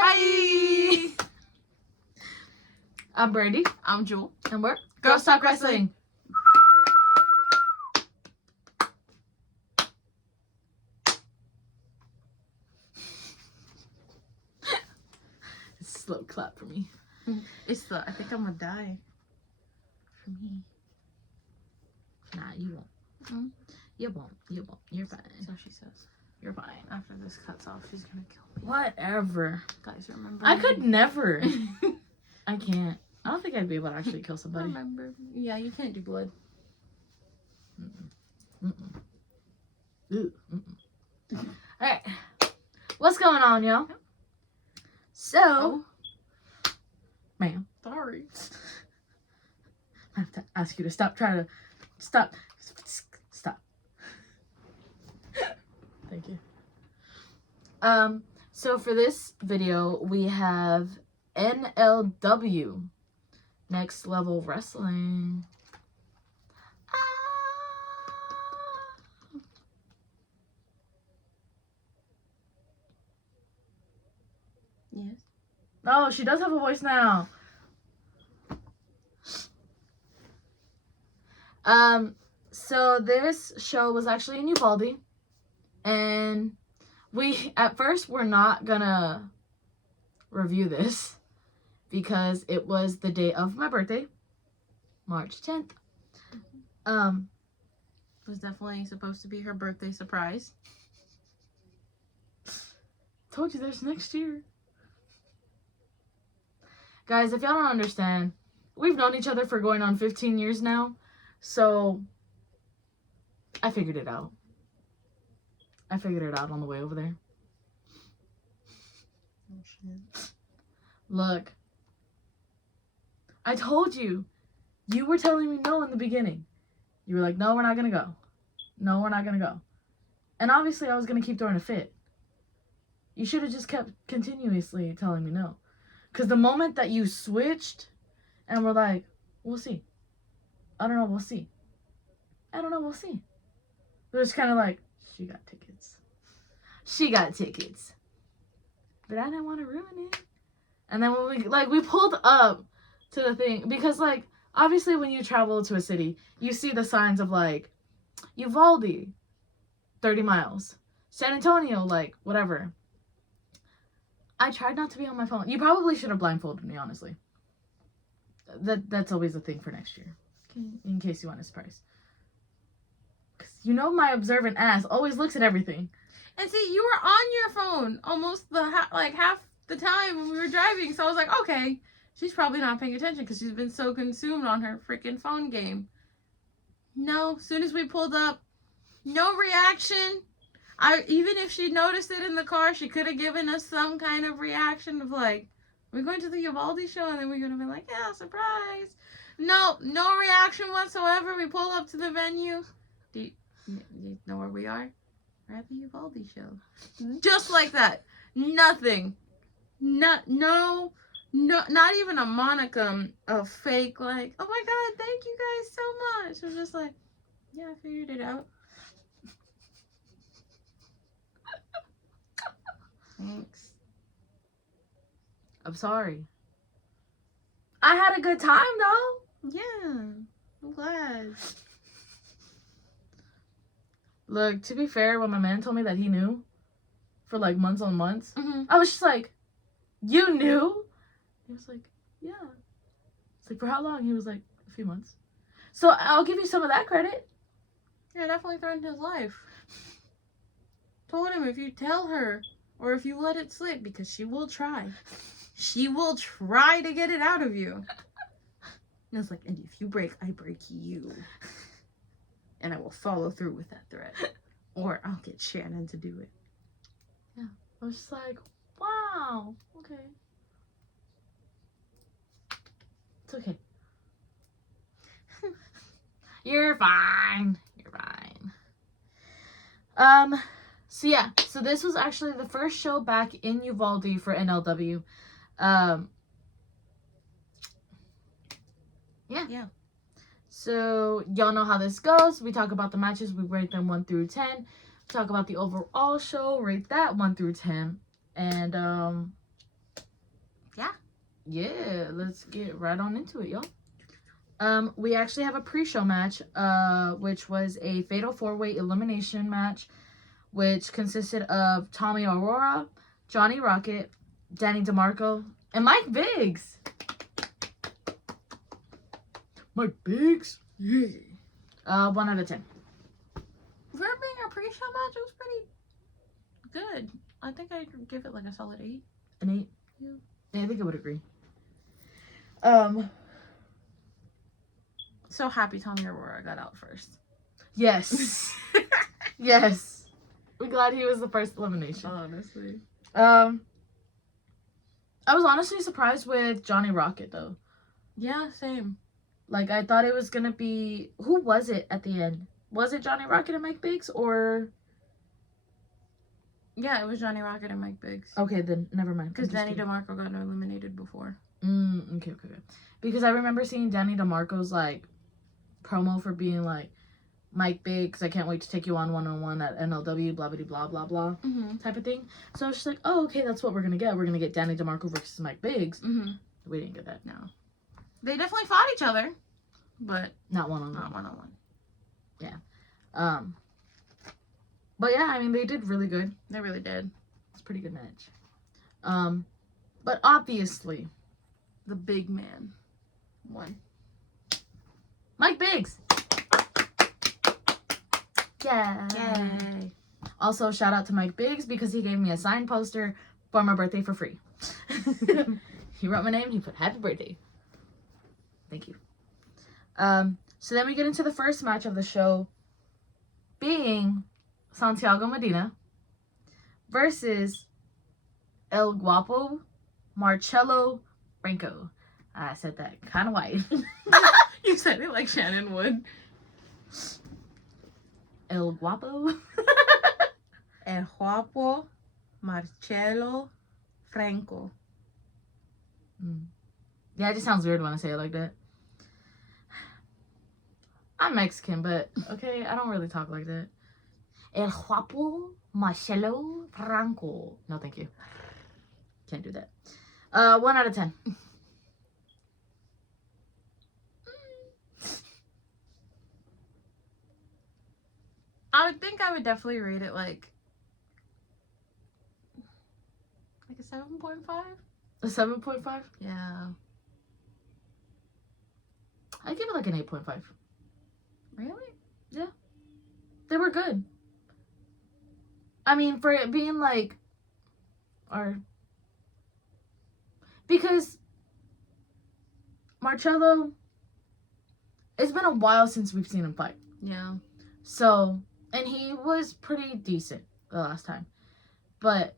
Hi! I'm Brandy. I'm Jewel. And we're Girls Talk Wrestling. Slow clap for me. It's the, I think I'm gonna die. For me. Nah, you won't. Mm. You won't. You won't. You're fine. So she says. You're fine. After this cuts off, she's gonna kill me. Whatever. Guys, remember I me? could never. I can't. I don't think I'd be able to actually kill somebody. Remember. Yeah, you can't do blood. Ooh, Alright. What's going on, y'all? So, ma'am. Sorry. I have to ask you to stop trying to stop. Thank you. So for this video, we have NLW, Next Level Wrestling. Yes. Oh, she does have a voice now. So this show was actually in Uvalde, and we at first were not gonna review this because it was the day of my birthday, March 10th. It was definitely supposed to be her birthday surprise. Told you there's next year. Guys, if y'all don't understand, we've known each other for going on 15 years now, so I figured it out. I figured it out on the way over there. Oh, shit. Look, I told you. You were telling me no in the beginning. You were like, no, we're not going to go. No, we're not going to go. And obviously I was going to keep throwing a fit. You should have just kept continuously telling me no. Because the moment that you switched and were like, we'll see. I don't know, we'll see. I don't know, we'll see. It was kind of like, she got tickets. She got tickets. But I didn't want to ruin it. And then when we pulled up to the thing, because like, obviously when you travel to a city, you see the signs of like, Uvalde, 30 miles. San Antonio, like, whatever. I tried not to be on my phone. You probably should have blindfolded me, honestly. That's always a thing for next year. In case you want a surprise. Because you know my observant ass always looks at everything. And see, you were on your phone almost half the time when we were driving. So I was like, okay, she's probably not paying attention because she's been so consumed on her freaking phone game. No, as soon as we pulled up, no reaction. Even if she noticed it in the car, she could have given us some kind of reaction of like, we're going to the Uvalde show, and then we're going to be like, yeah, surprise. No reaction whatsoever. We pull up to the venue. Do you know where we are? We're at the Uvalde show. Just like that. Nothing. Not even a monicum of fake, like, oh my God, thank you guys so much. It was just like, yeah, I figured it out. Thanks. I'm sorry. I had a good time, though. Yeah, I'm glad. Look, to be fair, when my man told me that he knew for like months on months, Mm-hmm. I was just like, you knew? He was like, yeah. It's like, for how long? He was like, a few months. So I'll give you some of that credit. Yeah, definitely threatened his life. Told him if you tell her or if you let it slip, because she will try. She will try to get it out of you. And it's like, and if you break, I break you. And I will follow through with that threat. Or I'll get Shannon to do it. Yeah. I was just like, wow. Okay. It's okay. You're fine. You're fine. So yeah. So this was actually the first show back in Uvalde for NLW. Yeah. So y'all know how this goes. We talk about the matches. We rate them 1 through 10. Talk about the overall show. Rate that 1 through 10. And Yeah, let's get right on into it, y'all. We actually have a pre-show match, which was a fatal 4-way elimination match, which consisted of Tommy Aurora, Johnny Rocket, Danny DeMarco, and Mike Biggs. Mike Biggs? Yeah. 1 out of 10. For being a pre-show match, it was pretty good. I think I'd give it like a solid 8. An 8? Yeah. I think I would agree. So happy Tommy Aurora got out first. Yes. Yes. We're glad he was the first elimination. Honestly. I was honestly surprised with Johnny Rocket, though. Yeah, same. Like, I thought it was gonna be... Who was it at the end? Was it Johnny Rocket and Mike Biggs, or... Yeah, it was Johnny Rocket and Mike Biggs. Okay, then, never mind. Because Danny DeMarco got eliminated before. Okay. Because I remember seeing Danny DeMarco's, like, promo for being, like, Mike Biggs, I can't wait to take you on one-on-one at NLW, blah, blah, blah, blah, blah, type of thing. So I was just like, oh, okay, that's what we're gonna get. We're gonna get Danny DeMarco versus Mike Biggs. We didn't get that. No. They definitely fought each other, but not one-on-one. Not one-on-one. Yeah. But yeah, I mean, they did really good. They really did. It's a pretty good match. But obviously, the big man won. Mike Biggs. Yeah. Yay. Also, shout out to Mike Biggs because he gave me a signed poster for my birthday for free. He wrote my name. He put happy birthday. Thank you. So then we get into the first match of the show, being Santiago Medina versus El Guapo Marcelo Franco. I said that kind of white. You said it like Shannon would. El Guapo. El Guapo Marcelo Franco. Yeah, it just sounds weird when I say it like that. I'm Mexican, but okay, I don't really talk like that. El Guapo Marcelo Franco. No, thank you. Can't do that. 1 out of 10. I would think I would definitely rate it like a 7.5. A 7.5? Yeah. I'd give it like an 8.5. Really? Yeah. They were good. I mean, for it being like, because Marcelo, it's been a while since we've seen him fight. Yeah. So, and he was pretty decent the last time. But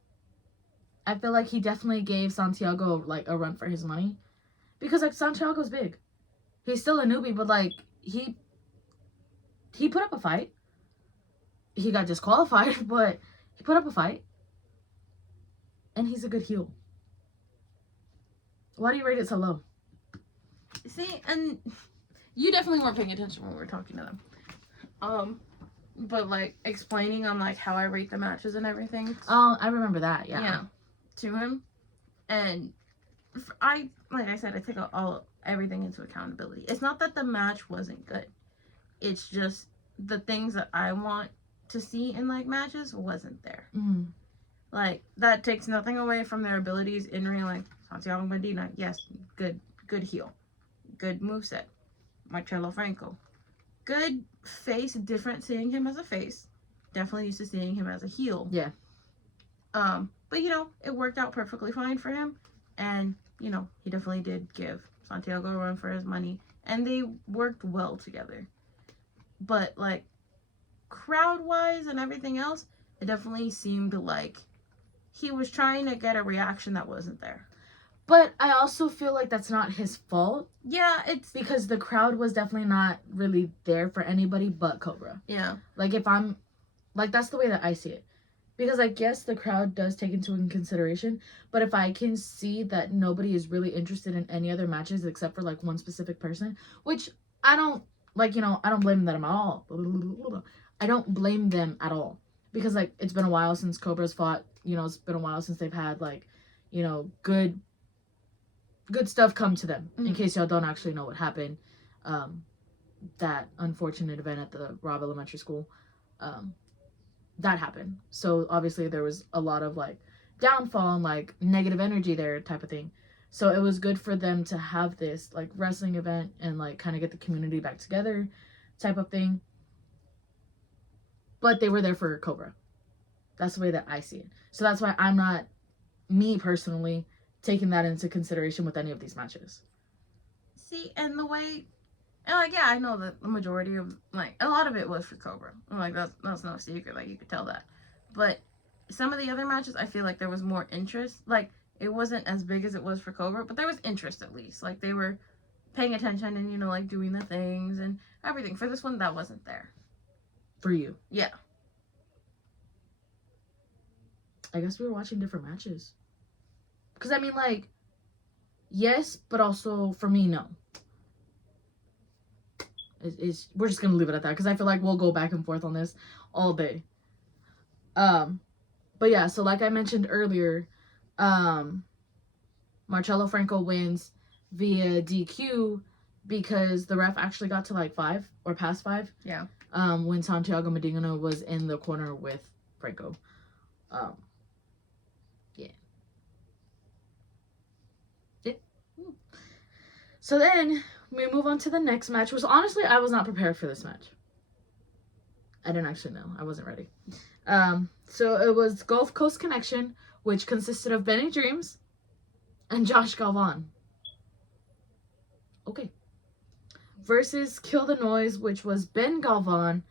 I feel like he definitely gave Santiago like a run for his money. Because like Santiago's big. He's still a newbie, but like he put up a fight. He got disqualified, but he put up a fight. And he's a good heel. Why do you rate it so low? See, and you definitely weren't paying attention when we were talking to them. But like explaining on like how I rate the matches and everything. Oh, I remember that. Yeah. To him, and like I said, I take everything into accountability. It's not that the match wasn't good. It's just the things that I want to see in like matches wasn't there. Like that takes nothing away from their abilities in ring. Like Santiago Medina, yes, good heel, good moveset. Marcelo Franco, good face. Different seeing him as a face. Definitely used to seeing him as a heel. Yeah. But you know, it worked out perfectly fine for him, and you know, he definitely did give Santiago a run for his money, and they worked well together. But like crowd-wise and everything else, it definitely seemed like he was trying to get a reaction that wasn't there. But I also feel like that's not his fault. Yeah, it's because the crowd was definitely not really there for anybody but Cobra. Yeah. Like if I'm, like that's the way that I see it. Because I guess the crowd does take into consideration, but if I can see that nobody is really interested in any other matches except for like one specific person, which I don't, like, you know, I don't blame them at all. I don't blame them at all. Because like it's been a while since Cobra's fought, you know, it's been a while since they've had like, you know, good good stuff come to them. In Mhm. case y'all don't actually know what happened, that unfortunate event at the Robb Elementary School, that happened. So obviously there was a lot of like downfall and like negative energy there type of thing. So it was good for them to have this like wrestling event and like kind of get the community back together type of thing. But they were there for Cobra. That's the way that I see it. So that's why I'm not, me personally, taking that into consideration with any of these matches. See, and the way, and like, yeah, I know that the majority of, like, a lot of it was for Cobra. Like, that's no secret. Like, you could tell that. But some of the other matches, I feel like there was more interest. Like, it wasn't as big as it was for Cobra, but there was interest at least. Like, they were paying attention and, you know, like, doing the things and everything. For this one, that wasn't there. For you. Yeah. I guess we were watching different matches. Because, I mean, like, yes, but also, for me, no. We're just going to leave it at that. Because I feel like we'll go back and forth on this all day. But yeah, so like I mentioned earlier, Marcelo Franco wins via DQ because the ref actually got to like 5 or past 5. Yeah. When Santiago Medina was in the corner with Franco. So then we move on to the next match, which honestly I was not prepared for this match. I didn't actually know. I wasn't ready. So it was Gulf Coast Connection, which consisted of Benny Dreams and Josh Galvan. Okay. Versus Kill the Noise, which was Ben Galvan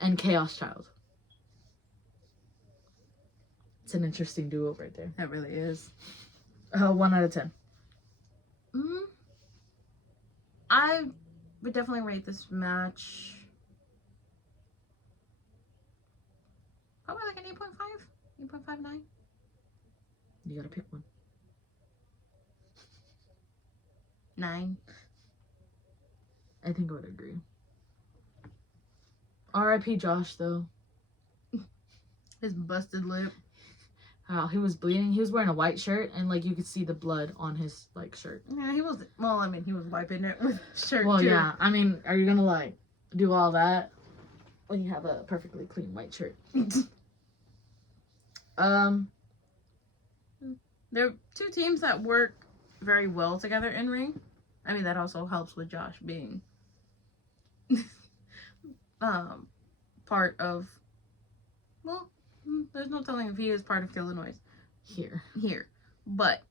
and Chaos Child. It's an interesting duo right there. That really is. 1 out of 10. I would definitely rate this match probably like an 8.5, 8.59. You gotta pick one. 9. I think I would agree. R.I.P. Josh, though. His busted lip. Wow, he was bleeding. He was wearing a white shirt, and like you could see the blood on his like shirt. Yeah, he was. Well, I mean, he was wiping it with shirt Well, too. yeah. I mean, are you gonna like do all that when you have a perfectly clean white shirt? There are two teams that work very well together in ring. I mean, that also helps with Josh being part of. Well, there's no telling if he is part of Kill the Noise here, but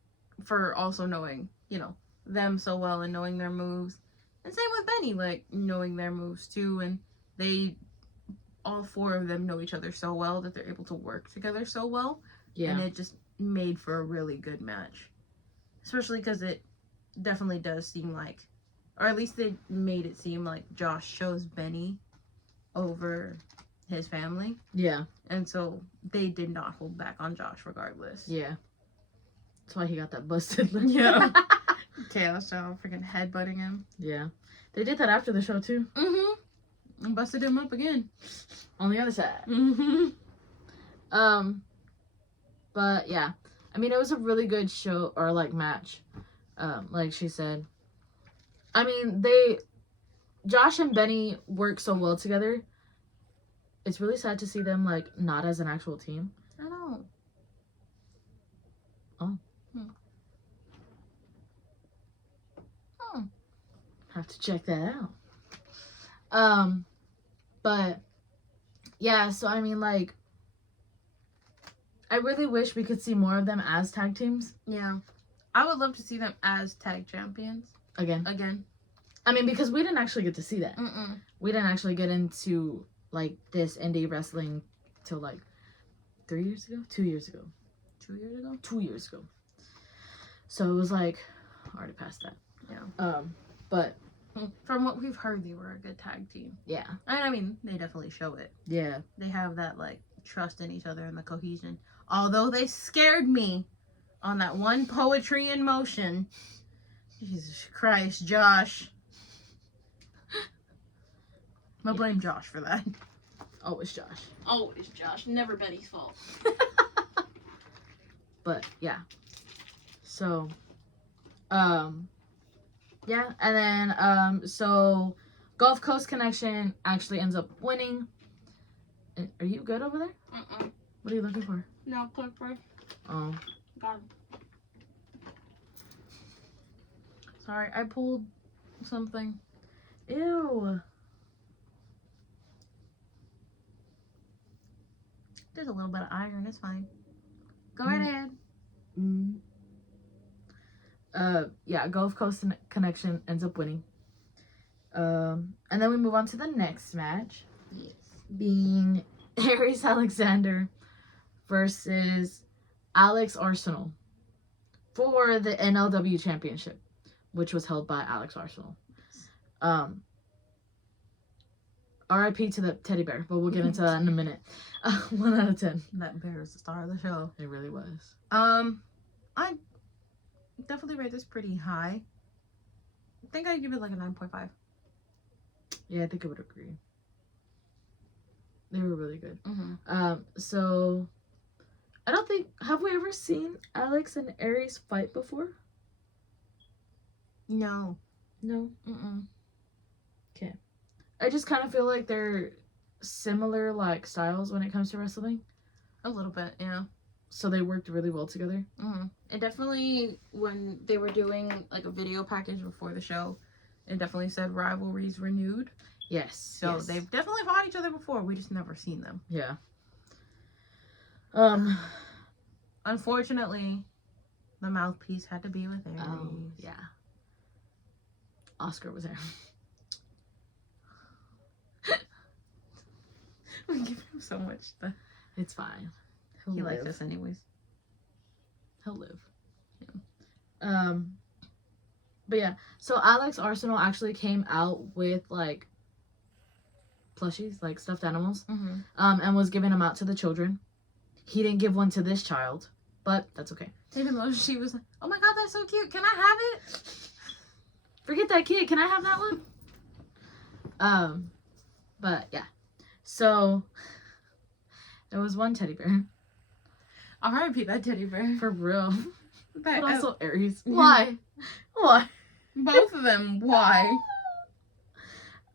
for also knowing, you know, them so well and knowing their moves, and same with Benny, like knowing their moves too, and they all 4 of them know each other so well that they're able to work together so well. Yeah. And it just made for a really good match, especially because it definitely does seem like, or at least they made it seem like Josh chose Benny over his family. Yeah. And so they did not hold back on Josh regardless. Yeah. That's why he got that busted lip. Yeah. Chaos Child freaking headbutting him. Yeah. They did that after the show too. And busted him up again. On the other side. Mm-hmm. But yeah. I mean, it was a really good show or like match. Like she said. I mean, Josh and Benny work so well together. It's really sad to see them like not as an actual team. I know. Oh. Oh. Have to check that out. But yeah, so I mean, like, I really wish we could see more of them as tag teams. Yeah. I would love to see them as tag champions. Again. I mean, because we didn't actually get to see that. We didn't actually get into, like, this indie wrestling till, like, 3 years ago? 2 years ago. 2 years ago? 2 years ago. So it was, like, already past that. Yeah. But from what we've heard, they were a good tag team. Yeah. And I mean, they definitely show it. Yeah. They have that, like, trust in each other and the cohesion. Although they scared me on that one poetry in motion. Jesus Christ, Josh. I'm gonna blame Josh for that. Always Josh. Always Josh. Never Betty's fault. But, yeah. So, Yeah, and then so Gulf Coast Connection actually ends up winning. Are you good over there? What are you looking for? No, Clipper. Oh, Got sorry, I pulled something. Ew. There's a little bit of iron. It's fine. Go right ahead. Yeah, Gulf Coast Connection ends up winning. And then we move on to the next match, Yes. being Aries Alexander versus Alex Arsenal for the NLW Championship, which was held by Alex Arsenal. RIP to the teddy bear, but we'll get into that in a minute. 1 out of 10. That bear is the star of the show. It really was. I definitely rate this pretty high. I think I'd give it like a 9.5. Yeah, I think I would agree. They were really good. Mm-hmm. So I don't think, have we ever seen Alex and Aries fight before? No. No. Mm-mm. Okay. I just kind of feel like they're similar like styles when it comes to wrestling. A little bit, yeah. So they worked really well together. Mm-hmm. It definitely, when they were doing like a video package before the show, it definitely said rivalries renewed. Yes. So yes. they've definitely fought each other before. We just never seen them. Yeah. Unfortunately, the mouthpiece had to be with Aries. Yeah. Oscar was there. We give him so much stuff. It's fine. He likes us anyways. He'll live. Yeah. But yeah, so Alex Arsenal actually came out with like plushies, like stuffed animals, and was giving them out to the children. He didn't give one to this child, but that's okay. Even though she was like, "Oh my god, that's so cute! Can I have it?" Forget that kid. Can I have that one? But yeah. So there was one teddy bear. R.I.P. that teddy bear. For real. But also Aries. Yeah. Why? Why? Both of them. Why?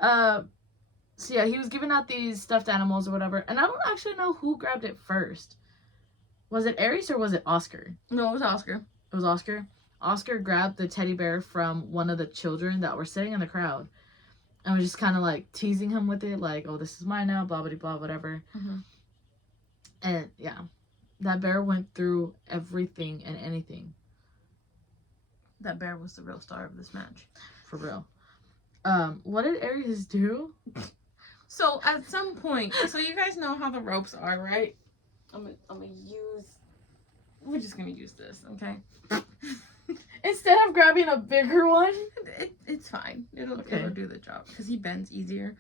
So yeah, he was giving out these stuffed animals or whatever, and I don't actually know who grabbed it first. Was it Aries or was it Oscar? No, it was Oscar. It was Oscar. Oscar grabbed the teddy bear from one of the children that were sitting in the crowd, and was just kind of like teasing him with it, like, "Oh, this is mine now," blah blah blah, whatever. And yeah, that bear went through everything and anything. That bear was the real star of this match. For real. What did Aries do? So at some point, so you guys know how the ropes are, right? I'm gonna use. We're just gonna use this, okay? Instead of grabbing a bigger one? It's fine. It'll do the job because he bends easier.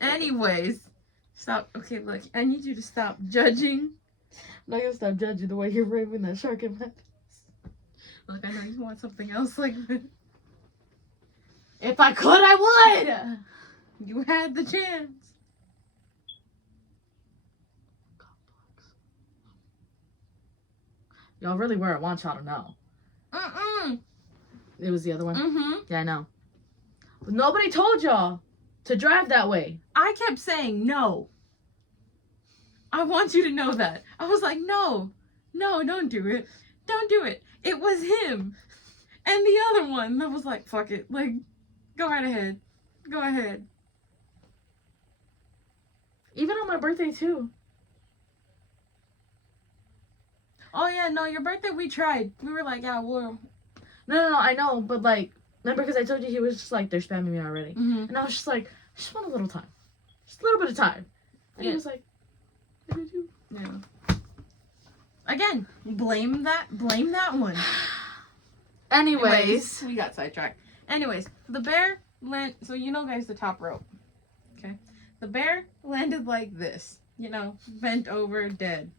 Anyways, stop. Okay, look, I need you to stop judging. I'm not gonna stop judging the way you're waving that shark in my face. Look, I know you want something else like this. If I could, I would! You had the chance. Y'all really were. I want y'all to know. It was the other one? Yeah, I know. But nobody told y'all to drive that way. I kept saying no. I want you to know that. I was like, no, don't do it. Don't do it. It was him. And the other one that was like, fuck it. Like, go right ahead. Go ahead. Even on my birthday, too. Oh, yeah, no, your birthday, we tried. We were like, yeah, we're... No, I know, but like, remember because I told you he was just like, they're spamming me already. And I was just like, I just want a little time. Just a little bit of time. And he was like, I did you? Yeah. Again, blame that one. Anyways. We got sidetracked. Anyways, the bear so you know, guys, the top rope. Okay? The bear landed like this. You know, bent over, dead.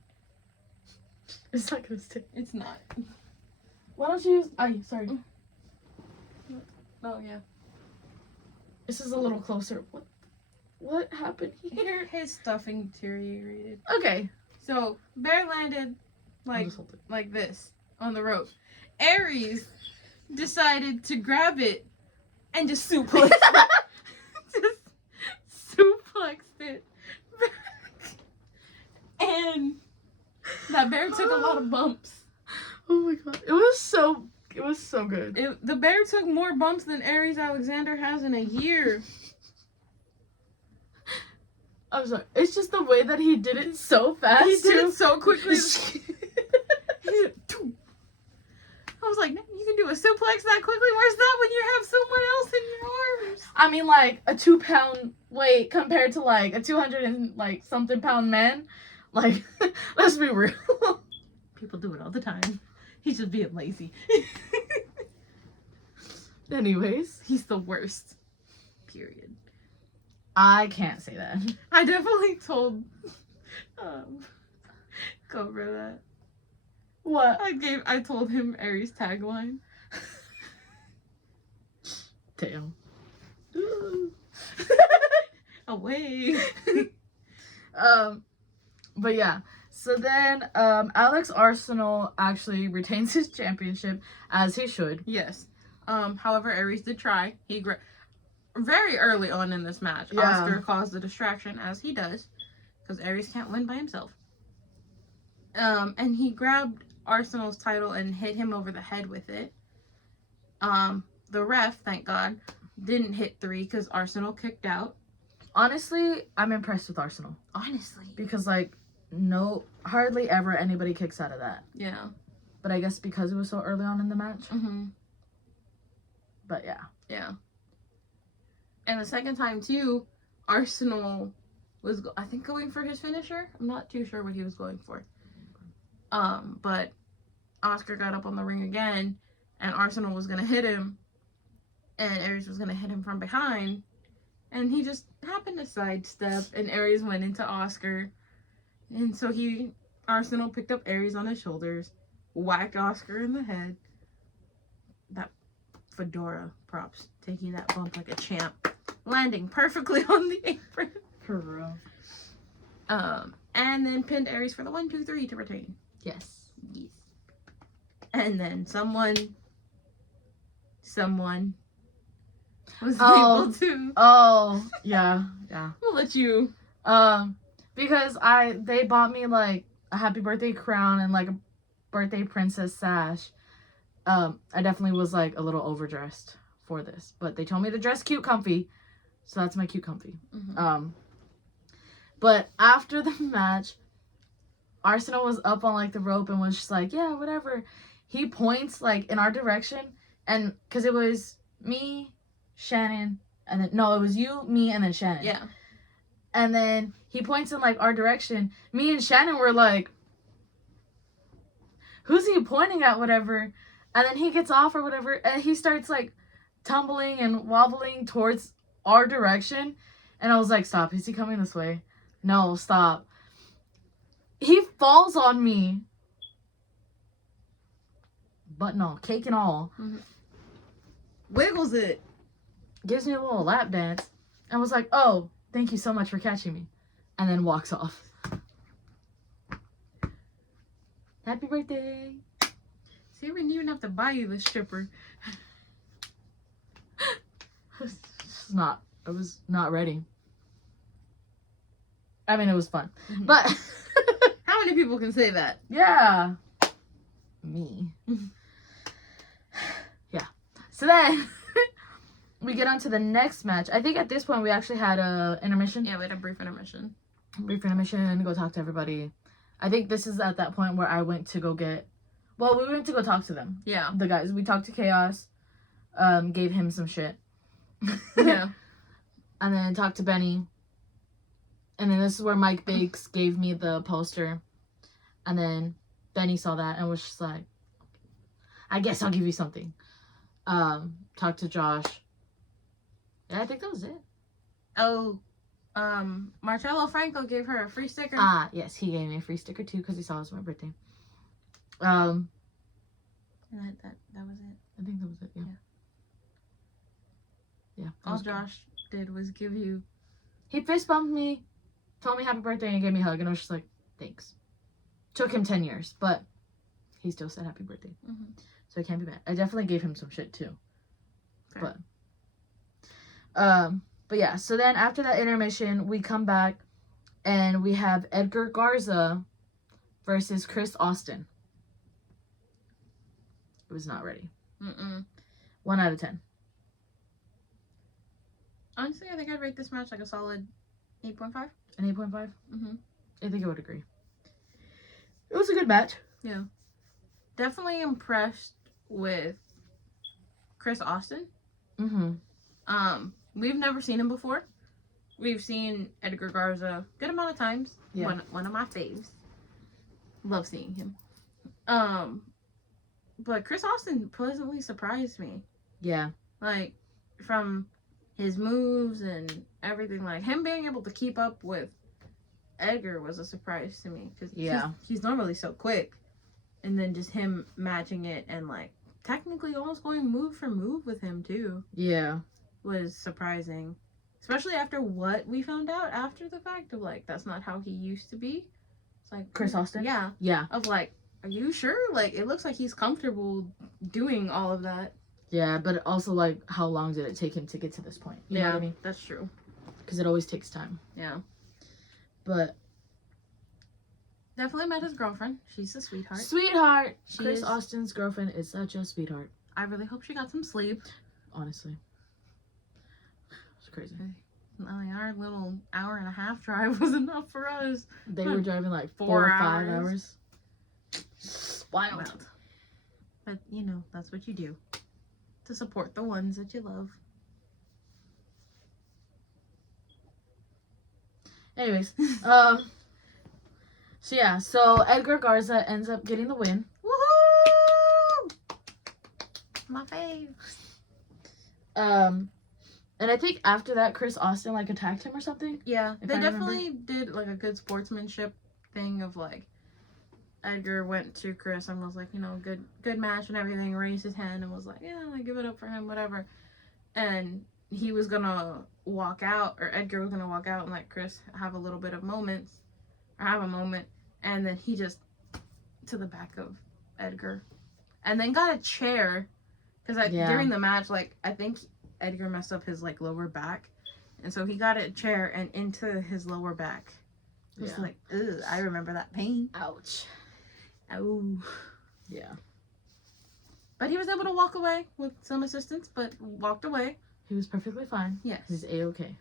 It's not gonna stick. It's not. Why don't you use... sorry. Oh, yeah. This is a little closer. What happened here? His stuffing deteriorated. Okay. So, bear landed I'll like just hold it. like this on the rope. Aries decided to grab it and just suplex it. Just suplexed it. And that bear took a lot of bumps. Oh my god. It was so good. The bear took more bumps than Aries Alexander has in a year. I'm sorry. It's just the way that he did it so fast. He did too. it so quickly. I was like, you can do a suplex that quickly? Where's that when you have someone else in your arms? I mean, like, a 2-pound weight compared to, like, a 200 and, like, something pound man. Like, let's be real. People do it all the time. He's just being lazy. Anyways. He's the worst. Period. I can't say that. I definitely told Cobra that. What? I told him Aries' tagline. Damn. Away. But yeah. So then, Alex Arsenal actually retains his championship, as he should. Yes. However, Aries did try. Very early on in this match, Yeah. Oscar caused the distraction, as he does, because Aries can't win by himself. And he grabbed Arsenal's title and hit him over the head with it. The ref, thank God, didn't hit 3 because Arsenal kicked out. Honestly, I'm impressed with Arsenal. Honestly. Because, like, hardly ever anybody kicks out of that. Yeah. But I guess because it was so early on in the match. Mm-hmm. But yeah. Yeah. And the second time, too, Arsenal was, I think, going for his finisher. I'm not too sure what he was going for. But Oscar got up on the ring again, and Arsenal was going to hit him, and Aries was going to hit him from behind, and he just happened to sidestep, and Aries went into Oscar, and so Arsenal picked up Aries on his shoulders, whacked Oscar in the head. That fedora, props, taking that bump like a champ, landing perfectly on the apron. For real. And then pinned Aries for the 1, 2, 3 to retain. Yes. Yes. And then someone was able to. Oh, yeah. We'll let you. Because they bought me, like, a happy birthday crown and, like, a birthday princess sash. I definitely was, like, a little overdressed for this. But they told me to dress cute comfy. So that's my cute comfy. Mm-hmm. But after the match, Arsenal was up on, like, the rope and was just like, yeah, whatever. He points, like, in our direction. And, because it was me, Shannon, and then, no, it was you, me, and then Shannon. Yeah. And then he points in, like, our direction. Me and Shannon were like, who's he pointing at, whatever? And then he gets off or whatever, and he starts, like, tumbling and wobbling towards our direction. And I was like, stop, is he coming this way? No, stop. He falls on me. But no, cake and all. Mm-hmm. Wiggles it. Gives me a little lap dance. And was like, oh, thank you so much for catching me. And then walks off. Happy birthday. See, we didn't even have to buy you the stripper. I was not ready. I mean, it was fun. Mm-hmm. But how many people can say that? Yeah. Me. Yeah. So then we get on to the next match. I think at this point we actually had a intermission. Yeah, we had a brief intermission. Go talk to everybody. I think this is at that point where I went to go get... Well, we went to go talk to them. Yeah. The guys. We talked to Chaos. Gave him some shit. Yeah. And then talked to Benny. And then this is where Mike Biggs gave me the poster. And then Benny saw that and was just like, I guess I'll give you something. Talked to Josh. Yeah, I think that was it. Oh, Marcello Franco gave her a free sticker. Yes, he gave me a free sticker too because he saw it was my birthday. And that was it. I think that was it, yeah. Yeah. All Josh did was give you... He fist bumped me, told me happy birthday, and gave me a hug, and I was just like, thanks. Took him 10 years, but he still said happy birthday. Mm-hmm. So I can't be mad. I definitely gave him some shit too. Fair. But yeah, so then after that intermission, we come back and we have Edgar Garza versus Chris Austin. It was not ready. 1 out of 10. Honestly, I think I'd rate this match like a solid 8.5. An 8.5? Mm-hmm. I think I would agree. It was a good match. Yeah. Definitely impressed with Chris Austin. Mm-hmm. We've never seen him before. We've seen Edgar Garza a good amount of times. Yeah. One of my faves. Love seeing him. But Chris Austin pleasantly surprised me. Yeah. Like, from his moves and everything, like him being able to keep up with Edgar was a surprise to me, because he's normally so quick, and then just him matching it and like technically almost going move for move with him too. Yeah. Was surprising, especially after what we found out after the fact of like that's not how he used to be. It's like Chris Austin? Yeah. Of like, are you sure? Like, it looks like he's comfortable doing all of that. Yeah, but also, like, how long did it take him to get to this point? You know what I mean? That's true. Because it always takes time. Yeah. But definitely met his girlfriend. She's a sweetheart. Sweetheart! She Chris is. Austin's girlfriend is such a sweetheart. I really hope she got some sleep. Honestly. It's crazy. Our little hour-and-a-half drive was enough for us. They were driving like 4 or 5 hours. Wild. But, you know, that's what you do. To support the ones that you love. Anyways, so Edgar Garza ends up getting the win. Woohoo! My fave. And I think after that, Chris Austin like attacked him or something. Yeah, if they I definitely did like a good sportsmanship thing of like Edgar went to Chris and was like, you know, good match and everything, raised his hand and was like, yeah, like give it up for him, whatever. And he was gonna walk out, or Edgar was gonna walk out and let Chris have a little bit of moments, or have a moment, and then he just to the back of Edgar, and then got a chair, because during the match, like I think Edgar messed up his like lower back, and so he got a chair and into his lower back. It was like, ugh, I remember that pain. Ouch. Oh. Yeah. But he was able to walk away with some assistance, but walked away. He was perfectly fine. Yes. He's A-okay.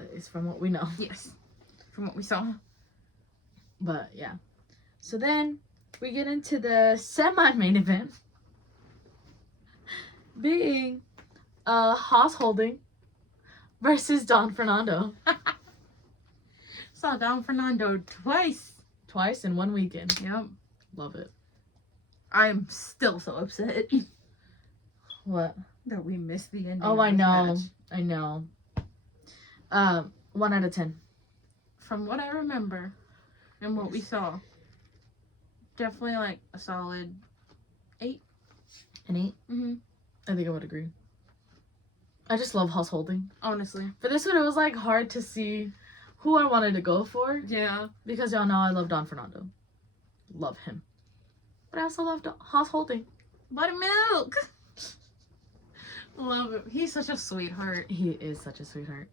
At least from what we know. Yes. From what we saw. But, yeah. So then, we get into the semi-main event. Being, Haas Holding versus Don Fernando. Saw Don Fernando twice. Twice in one weekend. Yep. Love it. I'm still so upset. What? That we missed the ending. Oh, of I this know. match. I know. 1 out of 10. From what I remember and what we saw, definitely like a solid 8. An 8? Mm-hmm. I think I would agree. I just love Haas Holding. Honestly. For this one, it was like hard to see who I wanted to go for. Yeah. Because y'all know I love Don Fernando. Love him. But I also love Haas Holding. Buttermilk. Love him. He's such a sweetheart. He is such a sweetheart.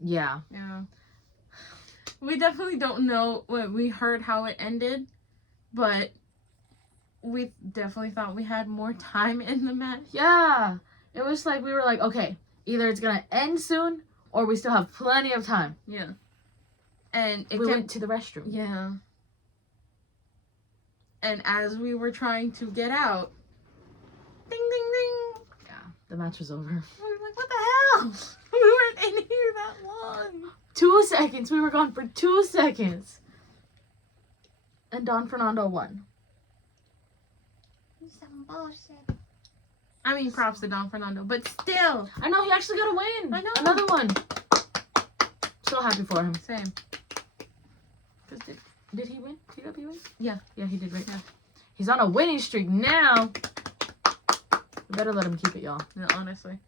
Yeah. Yeah. We definitely don't know when we heard how it ended, but we definitely thought we had more time in the match. Yeah. It was like, we were like, okay, either it's gonna end soon or we still have plenty of time. Yeah. And we went to the restroom. Yeah. And as we were trying to get out, ding, ding, ding. Yeah. The match was over. We were like, what the hell? We weren't in here that long. 2 seconds. We were gone for 2 seconds. And Don Fernando won. Some bullshit. I mean, props to Don Fernando, but still. I know, he actually got a win. I know. Another one. So happy for him. Same. Did he win? Did he win? Yeah. Yeah, he did, right? Yeah. He's on a winning streak now. We better let him keep it, y'all. No, honestly.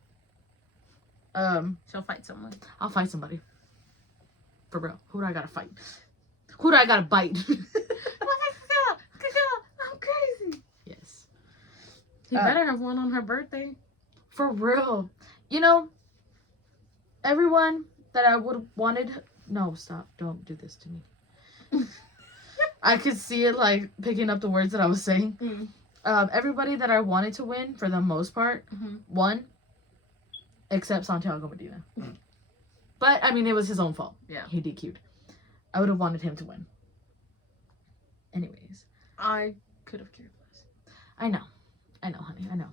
She'll fight someone. I'll fight somebody. For real. Who do I gotta fight? Who do I gotta bite? I'm He better have won on her birthday. For real. You know, everyone that I would have wanted... No, stop. Don't do this to me. I could see it, like, picking up the words that I was saying. Everybody that I wanted to win, for the most part, won. Except Santiago Medina. But, I mean, it was his own fault. Yeah. He DQ'd. I would have wanted him to win. Anyways. I could have cared less. I know, honey. I know.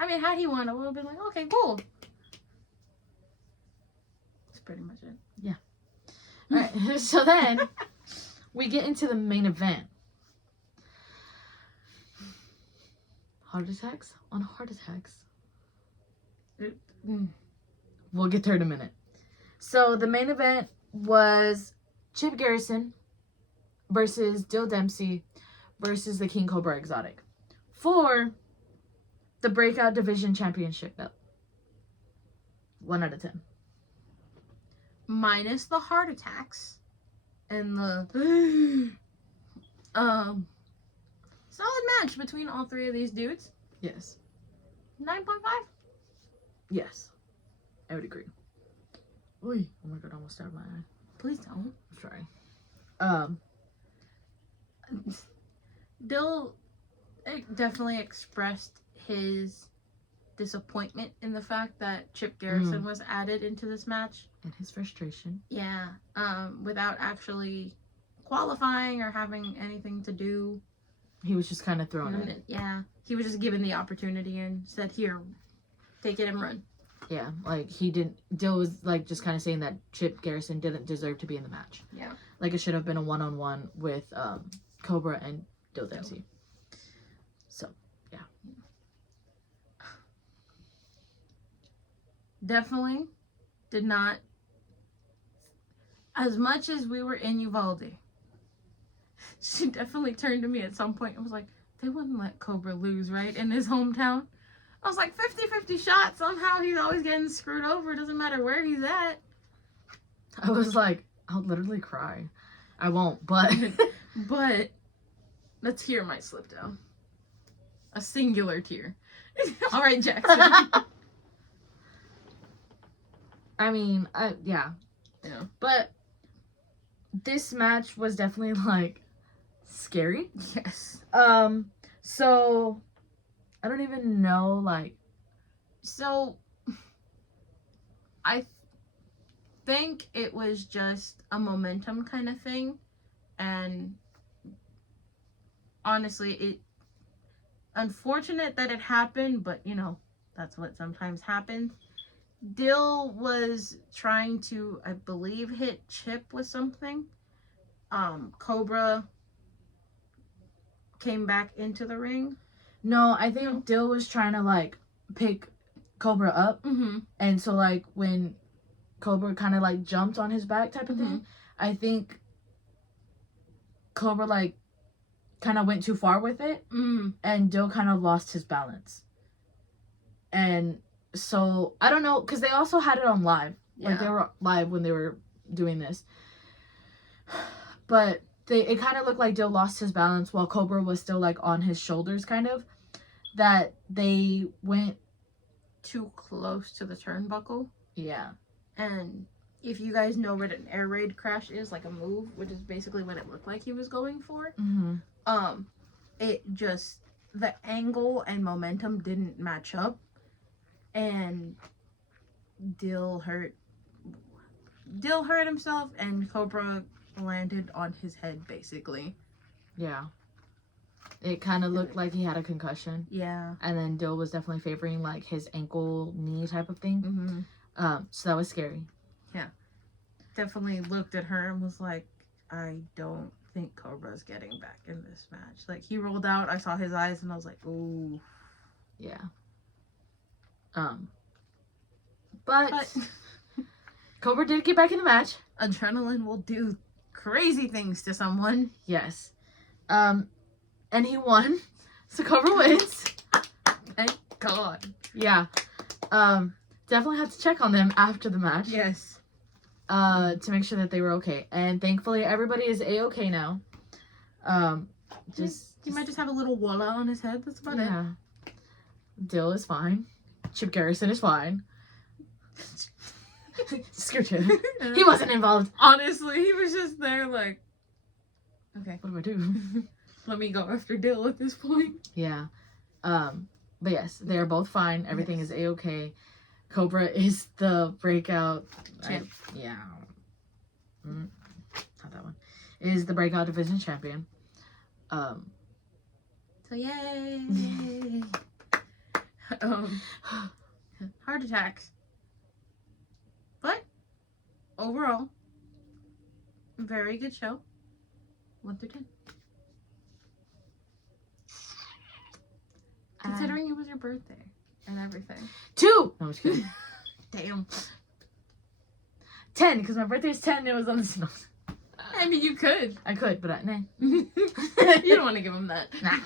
I mean, had he won, I would have been like, okay, cool. That's pretty much it. Yeah. Alright, so then, we get into the main event. Heart attacks on heart attacks. We'll get there in a minute. So, the main event was Chip Garrison versus Dill Dempsey versus the King Cobra Exotic for the Breakout Division Championship belt. 1 out of 10. Minus the heart attacks and the solid match between all three of these dudes. Yes. 9.5. Yes. I would agree. Oy. Oh my god, I almost stabbed my eye. Please don't. I'm sorry. Dill definitely expressed his disappointment in the fact that Chip Garrison was added into this match. And his frustration. Yeah. Without actually qualifying or having anything to do. He was just kind of thrown in. Yeah. He was just given the opportunity and said, here, take it and run. Yeah, like he didn't. Dill was like just kind of saying that Chip Garrison didn't deserve to be in the match. Yeah. Like it should have been a 1-on-1 with Cobra and Dill Dempsey. So, yeah. Definitely did not. As much as we were in Uvalde, she definitely turned to me at some point and was like, they wouldn't let Cobra lose, right? In his hometown. I was like, 50-50 shot. Somehow he's always getting screwed over. It doesn't matter where he's at. I was like, I'll literally cry. I won't, but... But a tear might slip down. A singular tear. All right, Jackson. I mean, yeah. Yeah. But this match was definitely, like, scary. Yes. So... I don't even know, like... So, I think it was just a momentum kind of thing. And honestly, it... Unfortunate that it happened, but, you know, that's what sometimes happens. Dill was trying to, I believe, hit Chip with something. Cobra came back into the ring. No, I think Dill was trying to, like, pick Cobra up. Mm-hmm. And so, like, when Cobra kind of, like, jumped on his back type of thing, I think Cobra, like, kind of went too far with it. And Dill kind of lost his balance. And so, I don't know, because they also had it on live. Yeah. Like, they were live when they were doing this. But... it kind of looked like Dill lost his balance while Cobra was still, like, on his shoulders, kind of. That they went... too close to the turnbuckle. Yeah. And if you guys know what an air raid crash is, like a move, which is basically what it looked like he was going for. It just... the angle and momentum didn't match up. And Dill hurt himself, and Cobra... landed on his head, basically. Yeah. It kind of looked like he had a concussion. Yeah. And then Dill was definitely favoring, like, his ankle, knee type of thing. So that was scary. Yeah. Definitely looked at her and was like, I don't think Cobra's getting back in this match. Like, he rolled out, I saw his eyes, and I was like, ooh. Yeah. But Cobra did get back in the match. Adrenaline will do crazy things to someone. Yes. And he won. So Cobra wins. Thank God. Yeah. Definitely had to check on them after the match. Yes. To make sure that they were okay. And thankfully everybody is A-okay now. He might just have a little walla on his head. That's about it. Dill is fine. Chip Garrison is fine. Screw Chip. He wasn't involved. Honestly, he was just there like, okay, What do I do? let me go after Dill at this point. Yeah. But yes, they are both fine. Everything Yes. is A-okay. Cobra is the breakout. Champ. Yeah. Not that one. Is the breakout division champion. So yay. Heart attacks. But overall, very good show. 1 through 10. Considering it was your birthday and everything. 2! No, I'm just kidding. Damn. 10, because my birthday is 10 and it was on the... No. I mean, you could. I could, but nah. You don't want to give him that. Nah.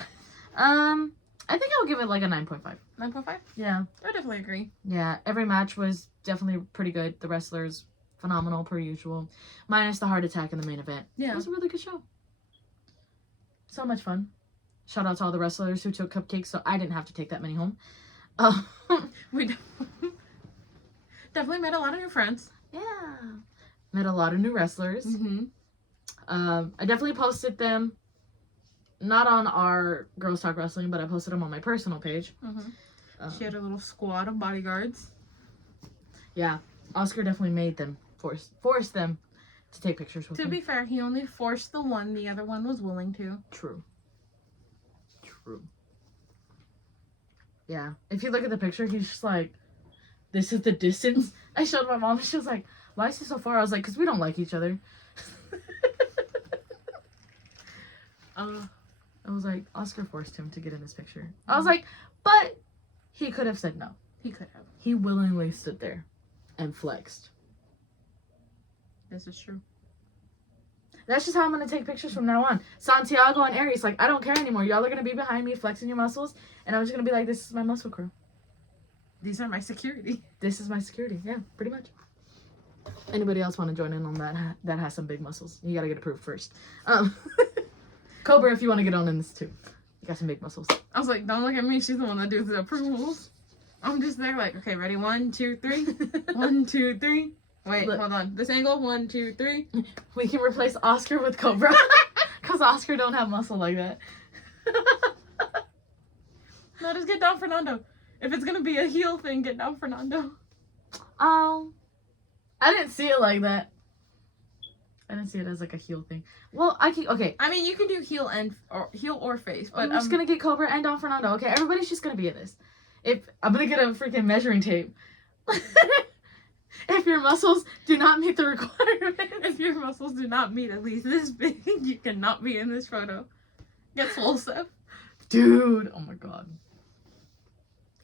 I think I'll give it like a 9.5. 9.5? Yeah. I definitely agree. Yeah, every match was definitely pretty good. The wrestlers, phenomenal per usual. Minus the heart attack in the main event. Yeah. It was a really good show. So much fun. Shout out to all the wrestlers who took cupcakes so I didn't have to take that many home. We definitely made a lot of new friends. Yeah. Met a lot of new wrestlers. Mm-hmm. I definitely posted them, not on our Girls Talk Wrestling, but I posted them on my personal page. Mm-hmm. She had a little squad of bodyguards. Yeah. Oscar definitely made them, forced them to take pictures with To me. be fair, he only forced the one. The other one was willing to. True. Yeah. If you look at the picture, he's just like, this is the distance. I showed my mom, and she was like, why is he so far? I was like, because we don't like each other. I was like, Oscar forced him to get in this picture. I was like, but he could have said no. He could have. He willingly stood there and flexed. This is true. That's just how I'm going to take pictures from now on. Santiago and Aries, like, I don't care anymore. Y'all are going to be behind me flexing your muscles. And I'm just going to be like, this is my muscle crew. These are my security. This is my security. Yeah, pretty much. Anybody else want to join in on that has some big muscles? You got to get approved first. Cobra, if you want to get on in this too. You got some big muscles. I was like, don't look at me. She's the one that does the approvals. I'm just there like, okay, ready? 1, 2, 3. 1, 2, 3. Wait, Look. hold on. This angle, 1, 2, 3. We can replace Oscar with Cobra. Because Oscar don't have muscle like that. No, just get down Fernando. If it's going to be a heel thing, get down Fernando. I didn't see it like that. I didn't see it as like a heel thing. Well, okay. I mean, you can do heel or face, but I'm just gonna get Cobra and Don Fernando. Okay, everybody's just gonna be in this. I'm gonna get a freaking measuring tape. If your muscles do not meet the requirements, if your muscles do not meet at least this big, you cannot be in this photo. Get swole step. dude. Oh my god.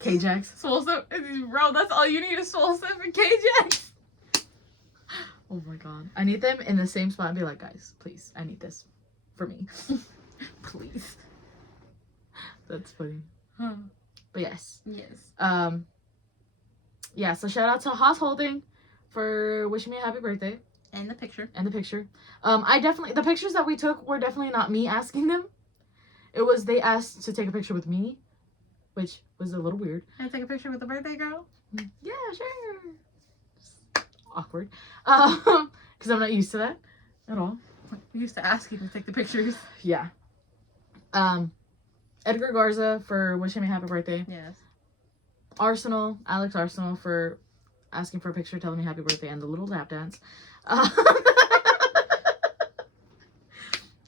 K-Jax. Swole step, bro. That's all you need is swole step and K-Jax. Oh my god. I need them in the same spot and be like, guys, please, I need this for me. Please. That's funny. Huh. But yes. Yes. Yeah, so shout out to Haas Holding for wishing me a happy birthday. And the picture. And the picture. The pictures that we took were definitely not me asking them. It was they asked to take a picture with me, which was a little weird. Can I take a picture with the birthday girl? Yeah, sure. Awkward. Because I'm not used to that at all. We used to ask you to take the pictures. Yeah. Edgar Garza for wishing me a happy birthday. Yes. Alex Arsenal for asking for a picture, telling me happy birthday, and the little lap dance.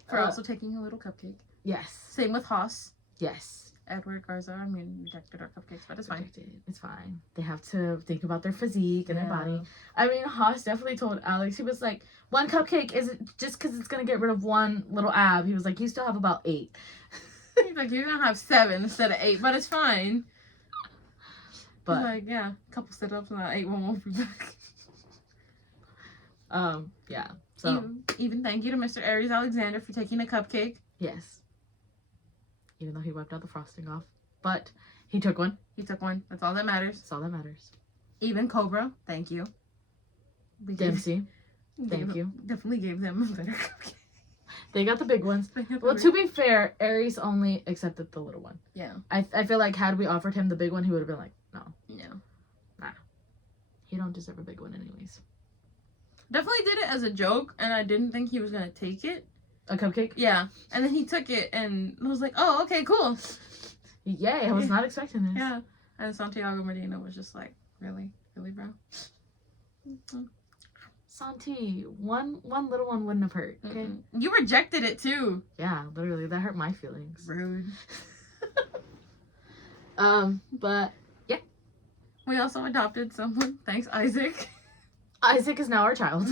For also taking a little cupcake. Yes. Same with Haas. Yes. Edward Garza. I mean, rejected our cupcakes, but it's fine. It's fine. They have to think about their physique and their Yeah. body. I mean, Haas definitely told Alex, he was like, one cupcake isn't just because it's going to get rid of one little ab. He was like, you still have about 8. He's like, you're gonna have 7 instead of 8, but it's fine. But He's like, yeah, a couple sit-ups and that 8 won't be back. yeah. So Even thank you to Mr. Aries Alexander for taking a cupcake. yes. Even though he wiped out the frosting off, but he took one. He took one. That's all that matters. That's all that matters. Even Cobra, thank you. Dempsey, thank you. Definitely gave them a better cupcake. They got the big ones. Well, to be fair, Aries only accepted the little one. Yeah. I feel like had we offered him the big one, he would have been like, no. No. He don't deserve a big one anyways. Definitely did it as a joke, and I didn't think he was gonna take it. A cupcake? Yeah. And then he took it, and I was like, oh, okay, cool. Yay, I was not expecting this. Yeah. And Santiago Medina was just like, really? Really, bro? Santi, one little one wouldn't have hurt, okay? You rejected it, too. Yeah, literally, that hurt my feelings. Rude. But We also adopted someone. Thanks, Isaac. Isaac is now our child.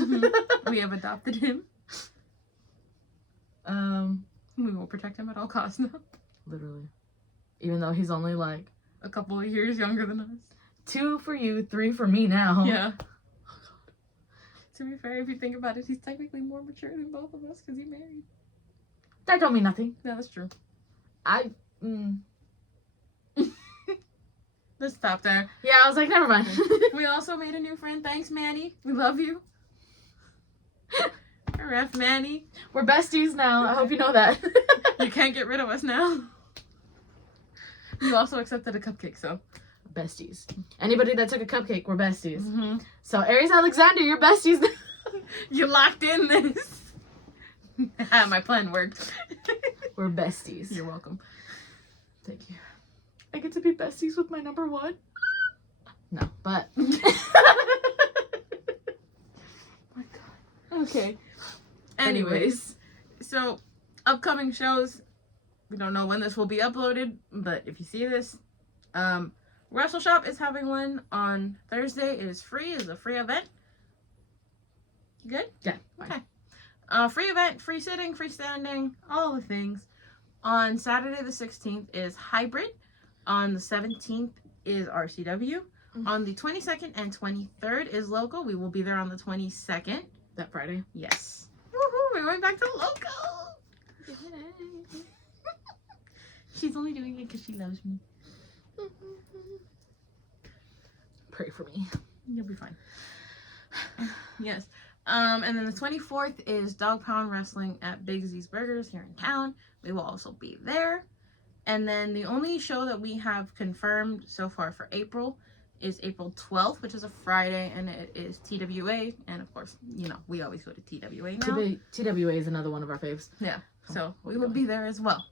We have adopted him. We will protect him at all costs now. Literally. Even though he's only like A couple of years younger than us. 2 for you, 3 for me now. Yeah. To be fair, if you think about it, he's technically more mature than both of us because he married. That don't mean nothing. Yeah, that's true. Let's stop there. Yeah, I was like, never mind. We also made a new friend. Thanks, Manny. We love you. Ref Manny. We're besties now. I hope you know that. You can't get rid of us now. You also accepted a cupcake, so. Besties. Anybody that took a cupcake, we're besties. Mm-hmm. So, Aries Alexander, you're besties. You locked in this. My plan worked. We're besties. You're welcome. Thank you. I get to be besties with my number 1? No, but... My God. Okay. Anyways, so upcoming shows. We don't know when this will be uploaded, but if you see this, Wrestle Shop is having one on Thursday. It is free. It's a free event. You good? Yeah. Fine. Okay. Free event, free sitting, free standing, all the things. On Saturday the 16th is Hybrid. On the 17th is RCW. On the 22nd and 23rd is Local. We will be there on the 22nd. That Friday. Yes. Woohoo! We're going back to Local. She's only doing it because she loves me. Pray for me. You'll be fine. Yes. And then the 24th is Dog Pound Wrestling at Big Z's Burgers here in town. We will also be there. And then the only show that we have confirmed so far for April is April 12th, which is a Friday, and it is TWA. And of course, you know, we always go to TWA now. TWA is another one of our faves. Yeah. So we will be there as well.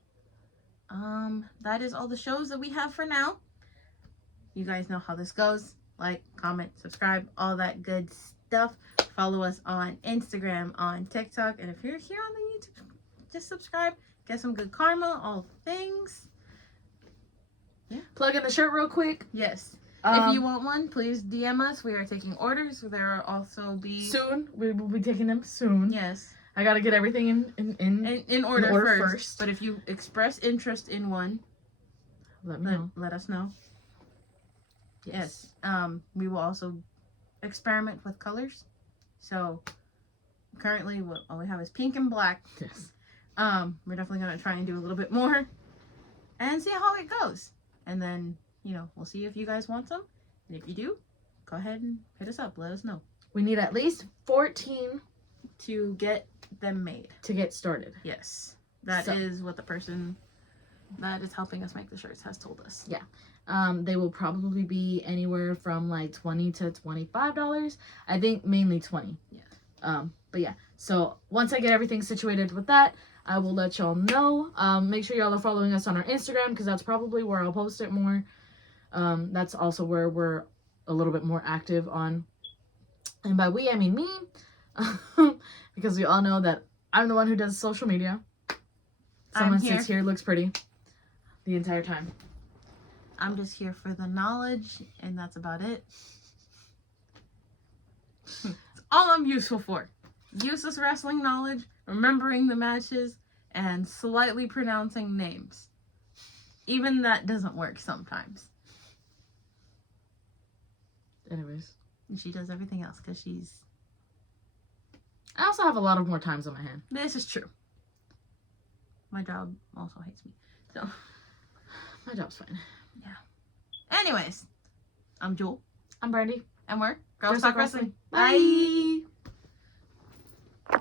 That is all the shows that we have for now. You guys know how this goes. Like, comment, subscribe, all that good stuff. Follow us on Instagram, on TikTok, and if you're here on the YouTube, just subscribe. Get some good karma, all things. Yeah. Plug in the shirt real quick. Yes. If you want one, please DM us. We are taking orders. There will also be... Soon. We will be taking them soon. Yes. I gotta get everything in order first. But if you express interest in one, let us know. Yes. We will also experiment with colors. So currently all we have is pink and black. Yes. We're definitely gonna try and do a little bit more and see how it goes. And then, you know, we'll see if you guys want some. And if you do, go ahead and hit us up. Let us know. We need at least 14 to get them made. To get started. Yes. That is what the person that is helping us make the shirts has told us. Yeah. They will probably be anywhere from like $20 to $25. I think mainly 20. Yeah. But yeah. So once I get everything situated with that, I will let y'all know. Make sure y'all are following us on our Instagram because that's probably where I'll post it more. That's also where we're a little bit more active on. And by we, I mean me. Because we all know that I'm the one who does social media. Someone sits here, looks pretty the entire time. I'm just here for the knowledge, and that's about it. It's all I'm useful for. Useless wrestling knowledge, remembering the matches, and slightly pronouncing names. Even that doesn't work sometimes. Anyways. And she does everything else because she's... I also have a lot of more times on my hand. This is true. My job also hates me. So... My job's fine. Yeah. Anyways, I'm Jewel. I'm Brandy. And we're Girls Talk Wrestling. Bye.